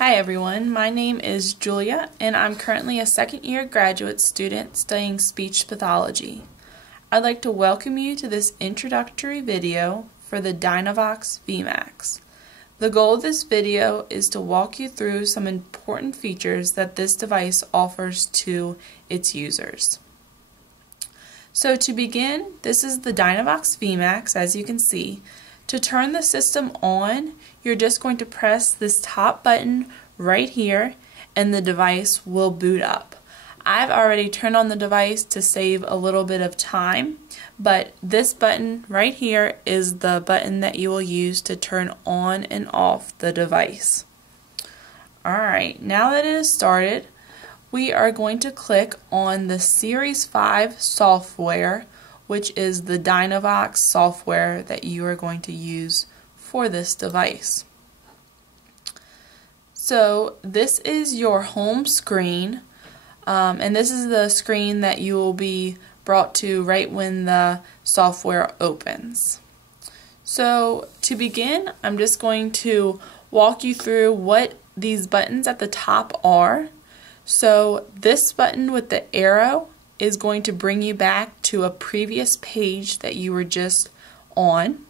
Hi everyone, my name is Julia and I'm currently a second-year graduate student studying speech pathology. I'd like to welcome you to this introductory video for the Dynavox VMax. The goal of this video is to walk you through some important features that this device offers to its users. So to begin, this is the Dynavox VMax, as you can see. To turn the system on, you're just going to press this top button right here and the device will boot up. I've already turned on the device to save a little bit of time, but this button right here is the button that you will use to turn on and off the device. Alright, now that it is started, we are going to click on the Series 5 software, which is the Dynavox software that you are going to use for this device. So this is your home screen, and this is the screen that you will be brought to right when the software opens. So to begin, I'm just going to walk you through what these buttons at the top are. So this button with the arrow is going to bring you back to a previous page that you were just on.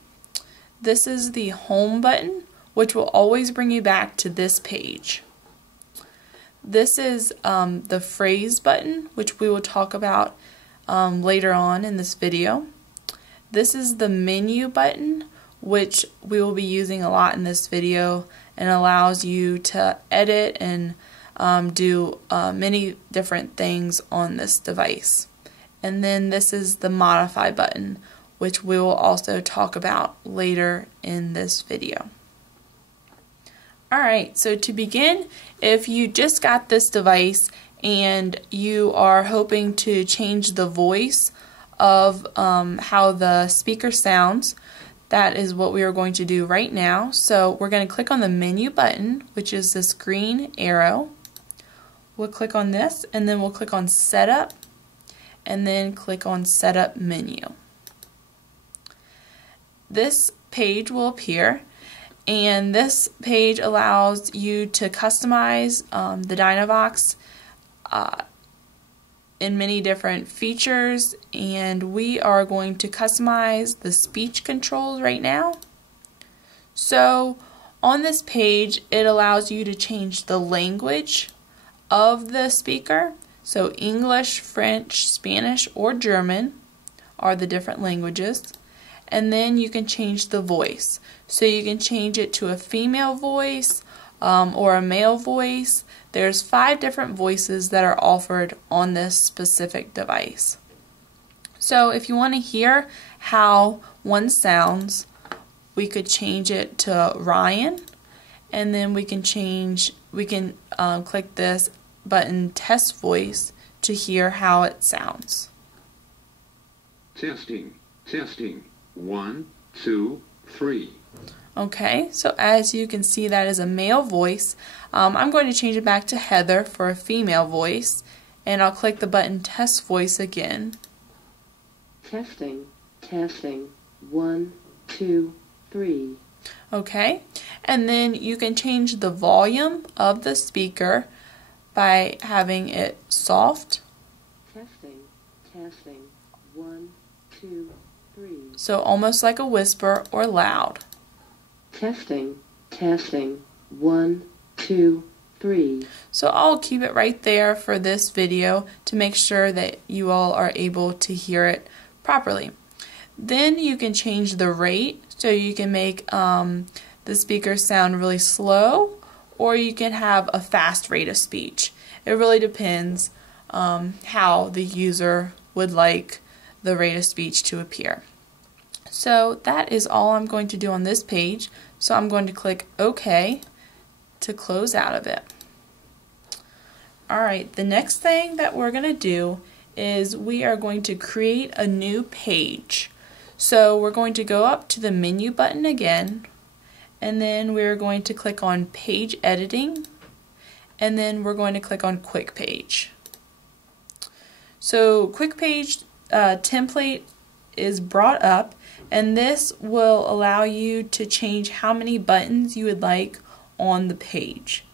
This is the home button, which will always bring you back to this page. This is the phrase button, which we will talk about later on in this video. This is the menu button, which we will be using a lot in this video, and allows you to edit and do many different things on this device. And then this is the modify button, which we will also talk about later in this video. Alright, so to begin, if you just got this device and you are hoping to change the voice of how the speaker sounds, that is what we are going to do right now. So we're going to click on the menu button, which is this green arrow. We'll click on this, and then we'll click on Setup, and then click on Setup Menu. This page will appear, and this page allows you to customize the Dynavox in many different features, and we are going to customize the speech controls right now. So on this page, it allows you to change the language of the speaker. So English, French, Spanish, or German are the different languages. And then you can change the voice. So you can change it to a female voice or a male voice. There's 5 different voices that are offered on this specific device. So if you want to hear how one sounds, we could change it to Ryan, and then we can click this button Test Voice to hear how it sounds. Testing. 1, 2, 3. Okay, so as you can see, that is a male voice. I'm going to change it back to Heather for a female voice, and I'll click the button Test Voice again. Testing. 1, 2, 3. Okay, and then you can change the volume of the speaker by having it soft. Testing. 1, 2, 3. So almost like a whisper, or loud. Testing. 1, 2, 3. So I'll keep it right there for this video to make sure that you all are able to hear it properly. Then you can change the rate, so you can make the speaker sound really slow, or you can have a fast rate of speech. It really depends how the user would like the rate of speech to appear. So that is all I'm going to do on this page. So I'm going to click OK to close out of it. Alright, the next thing that we're going to do is we are going to create a new page. So we're going to go up to the menu button again, and then we're going to click on Page Editing, and then we're going to click on Quick Page. So Quick Page template is brought up, and this will allow you to change how many buttons you would like on the page.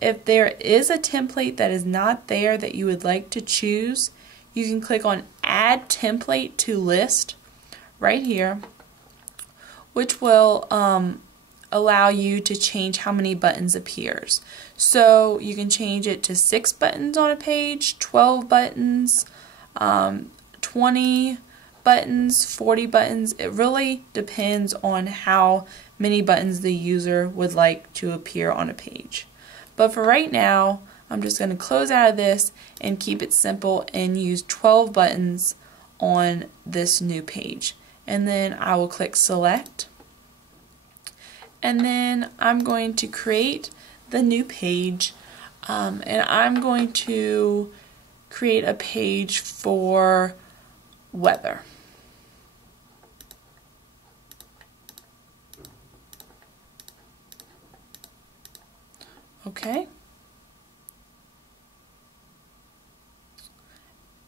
If there is a template that is not there that you would like to choose, you can click on Add Template to List right here, which will allow you to change how many buttons appears. So you can change it to 6 buttons on a page, 12 buttons, 20 buttons, 40 buttons. It really depends on how many buttons the user would like to appear on a page. But for right now, I'm just going to close out of this and keep it simple and use 12 buttons on this new page. And then I will click Select. And then I'm going to create the new page, and I'm going to create a page for weather. Okay.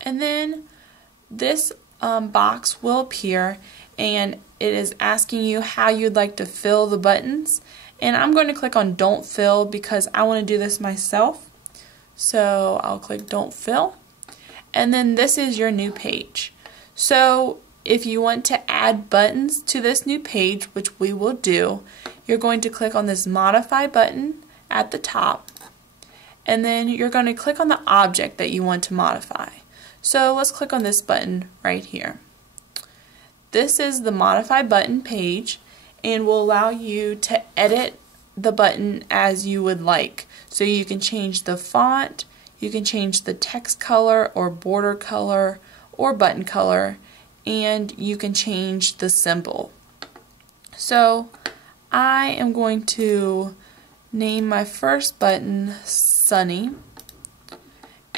And then this box will appear, and it is asking you how you'd like to fill the buttons. And I'm going to click on Don't Fill because I want to do this myself. So I'll click Don't Fill. And then this is your new page. So if you want to add buttons to this new page, which we will do, you're going to click on this Modify button at the top. And then you're going to click on the object that you want to modify. So let's click on this button right here. This is the Modify Button page and will allow you to edit the button as you would like. So you can change the font, you can change the text color or border color or button color, and you can change the symbol. So I am going to name my first button Sunny,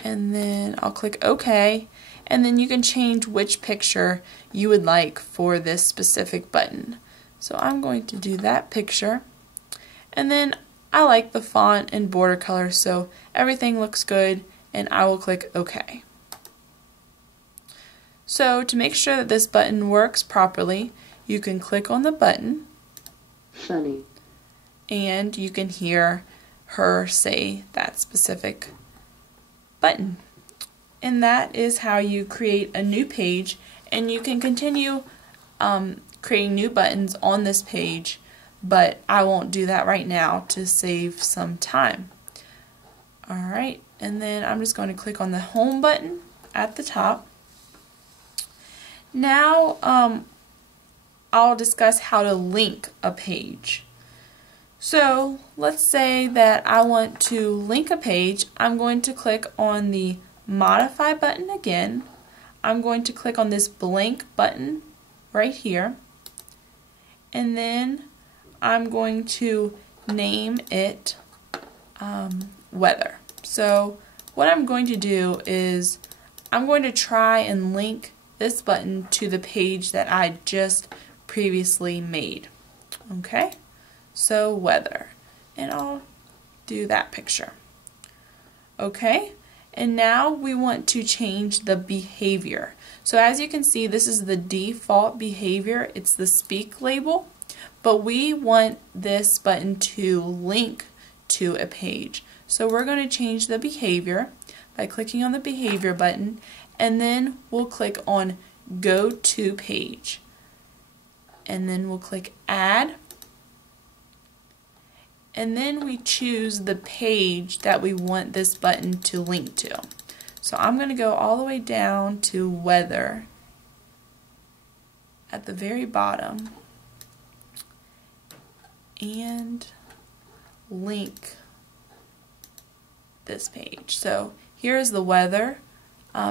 and then I'll click OK, and then you can change which picture you would like for this specific button. So I'm going to do that picture, and then I like the font and border color, so everything looks good, and I will click OK. So to make sure that this button works properly, you can click on the button, Sunny, and you can hear her say that specific button. And that is how you create a new page, and you can continue creating new buttons on this page, but I won't do that right now to save some time. Alright, and then I'm just going to click on the Home button at the top. Now I'll discuss how to link a page. So let's say that I want to link a page. I'm going to click on the Modify button again. I'm going to click on this blank button right here, and then I'm going to name it Weather. So what I'm going to do is I'm going to try and link this button to the page that I just previously made. Okay, so Weather, and I'll do that picture. Okay, and now we want to change the behavior. So as you can see, this is the default behavior. It's the speak label, but we want this button to link to a page. So we're going to change the behavior by clicking on the behavior button, and then we'll click on Go to Page. And then we'll click Add, and then we choose the page that we want this button to link to. So I'm going to go all the way down to Weather at the very bottom and link this page. So here's the weather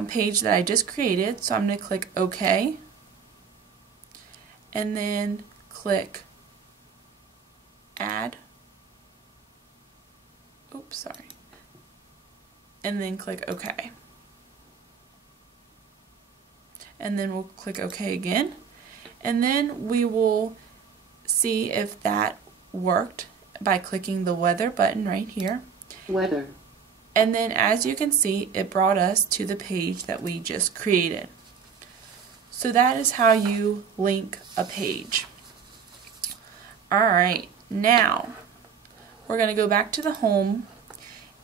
page that I just created, so I'm going to click OK, and then click Add. Oops, sorry. And then click OK. And then we'll click OK again. And then we will see if that worked by clicking the weather button right here. Weather. And then as you can see, it brought us to the page that we just created. So that is how you link a page. Alright, now we're going to go back to the home,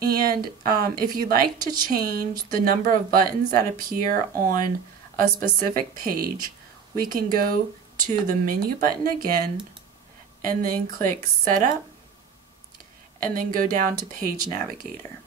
And if you'd like to change the number of buttons that appear on a specific page, we can go to the menu button again and then click Setup and then go down to Page Navigator.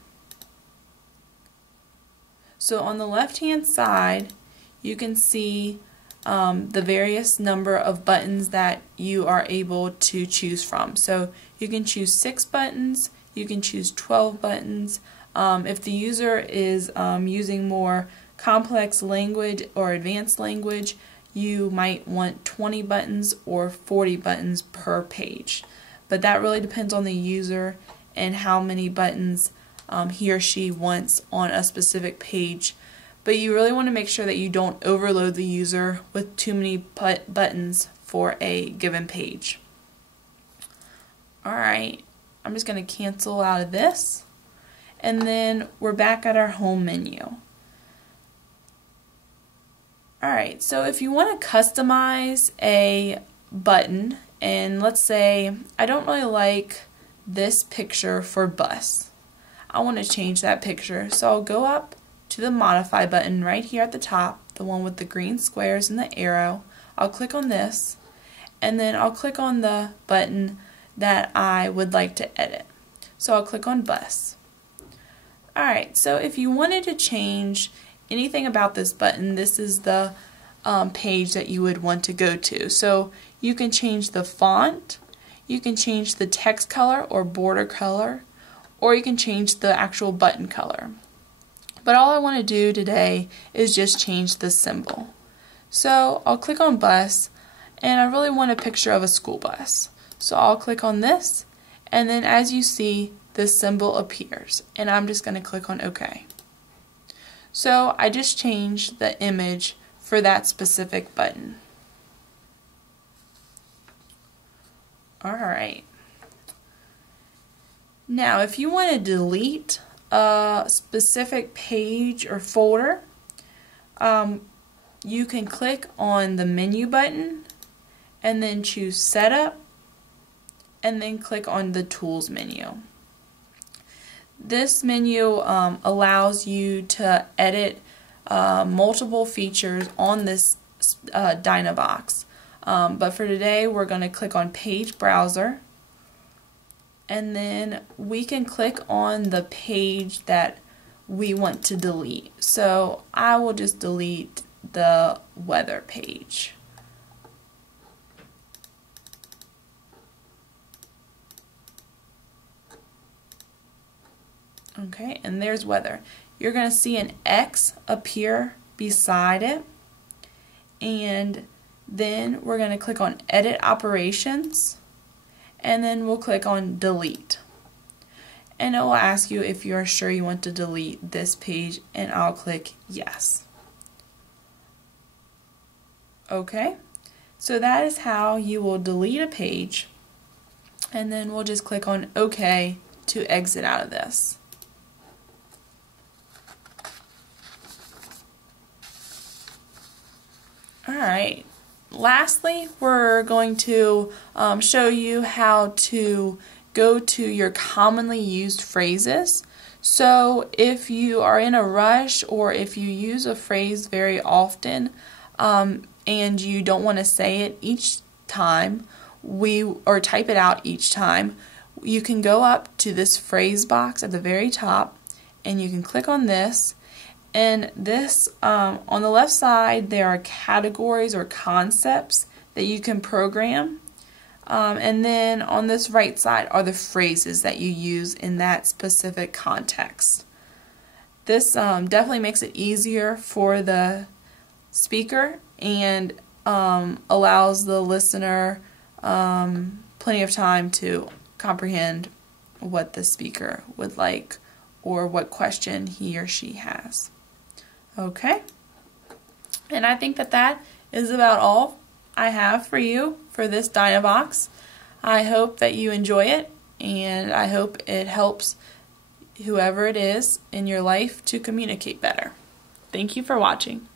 So on the left hand side you can see the various number of buttons that you are able to choose from. So you can choose 6 buttons, you can choose 12 buttons. If the user is using more complex language or advanced language, you might want 20 buttons or 40 buttons per page. But that really depends on the user and how many buttons he or she wants on a specific page. But you really want to make sure that you don't overload the user with too many buttons for a given page. Alright, I'm just going to cancel out of this, and then we're back at our home menu. Alright, so if you want to customize a button, and let's say I don't really like this picture for bus. I want to change that picture, so I'll go up to the Modify button right here at the top, the one with the green squares and the arrow. I'll click on this, and then I'll click on the button that I would like to edit. So I'll click on Bus. Alright, so if you wanted to change anything about this button, this is the page that you would want to go to. So you can change the font, you can change the text color or border color, or you can change the actual button color. But all I want to do today is just change the symbol. So I'll click on Bus, and I really want a picture of a school bus. So I'll click on this, and then as you see, this symbol appears, and I'm just going to click on OK. So I just changed the image for that specific button. Alright. Now if you want to delete a specific page or folder, you can click on the menu button and then choose Setup and then click on the Tools menu. This menu allows you to edit multiple features on this Dynavox. But for today we're going to click on Page Browser, and then we can click on the page that we want to delete. So I will just delete the weather page. Okay, and there's weather. You're going to see an X appear beside it, and then we're going to click on Edit Operations, and then we'll click on Delete. And it will ask you if you're sure you want to delete this page, and I'll click Yes. Okay, so that is how you will delete a page, and then we'll just click on OK to exit out of this. Alright, lastly we're going to show you how to go to your commonly used phrases. So if you are in a rush, or if you use a phrase very often and you don't want to say it each time, or type it out each time, you can go up to this phrase box at the very top and you can click on this. And this, on the left side, there are categories or concepts that you can program. And then on this right side are the phrases that you use in that specific context. This definitely makes it easier for the speaker and allows the listener plenty of time to comprehend what the speaker would like or what question he or she has. Okay, and I think that that is about all I have for you for this Dynavox. I hope that you enjoy it, and I hope it helps whoever it is in your life to communicate better. Thank you for watching.